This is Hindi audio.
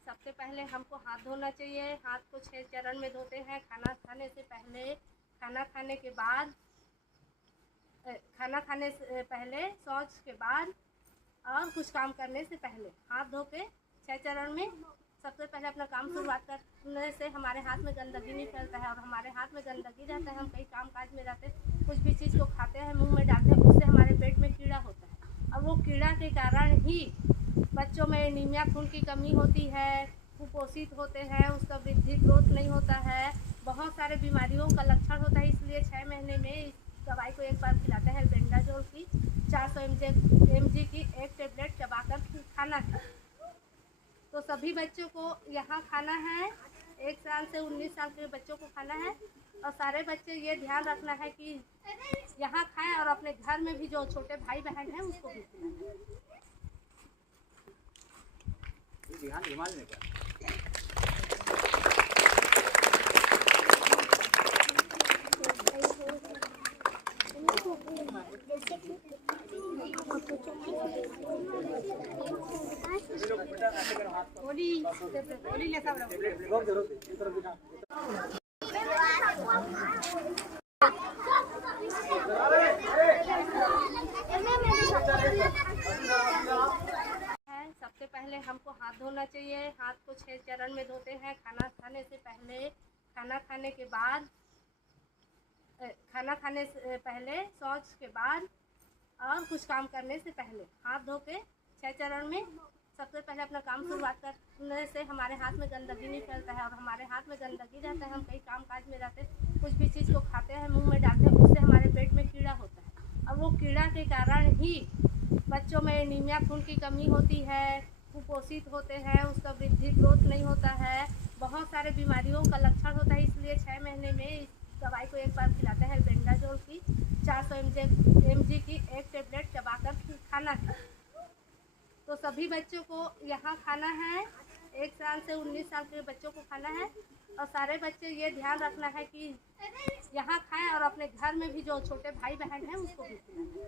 सबसे पहले हमको हाथ धोना चाहिए। हाथ को 6 चरण में धोते हैं। खाना खाने से पहले, खाना खाने के बाद, खाना खाने से पहले, शौच के बाद और कुछ काम करने से पहले हाथ धो के 6 चरण में सबसे पहले अपना काम शुरुआत करने से हमारे हाथ में गंदगी नहीं फैलता है। और हमारे हाथ में गंदगी रहता है, हम कई काम काज में रहते हैं, कुछ भी चीज़ को खाते हैं, मुंह में डालते हैं, उससे हमारे पेट में कीड़ा होता है। और वो कीड़ा के कारण ही बच्चों में एनीमिया, खून की कमी होती है, कुपोषित होते हैं, उसका वृद्धि ग्रोथ नहीं होता है, बहुत सारे बीमारियों का लक्षण होता है। इसलिए 6 महीने में इस दवाई को एक बार खिलाते हैं। एल्बेंडाजोल की 400 mg की एक टेबलेट चबाकर खाना है। तो सभी बच्चों को यहाँ खाना है। 1 साल से 19 साल के बच्चों को खाना है। और सारे बच्चे ये ध्यान रखना है कि यहाँ खाएं और अपने घर में भी जो छोटे भाई बहन हैं उसको भी खिलाएं। सबसे पहले हमको हाथ धोना चाहिए। हाथ को 6 चरण में धोते हैं। खाना खाने से पहले, खाना खाने के बाद, खाना खाने से पहले, शौच के बाद और कुछ काम करने से पहले हाथ धो के 6 चरण में सबसे पहले अपना काम शुरुआत करने से हमारे हाथ में गंदगी नहीं फैलता है। और हमारे हाथ में गंदगी रहता है, हम कई काम काज में रहते हैं, कुछ भी चीज़ को खाते हैं, मुंह में डालते हैं, उससे हमारे पेट में कीड़ा होता है। और वो कीड़ा के कारण ही बच्चों में एनीमिया, खून की कमी होती है, कुपोषित होते हैं, उसका वृद्धि ग्रोथ नहीं होता है, बहुत सारे बीमारियों का लक्षण होता है। इसलिए 6 महीने में इस दवाई को एक बार खिलाते हैं। एल्बेंडाजोल की 400 mg की एक टेबलेट चबाकर खाना है। तो सभी बच्चों को यहाँ खाना है। 1 साल से 19 साल के बच्चों को खाना है। और सारे बच्चे ये ध्यान रखना है कि यहाँ खाएं और अपने घर में भी जो छोटे भाई बहन हैं उसको भी खिलाएं।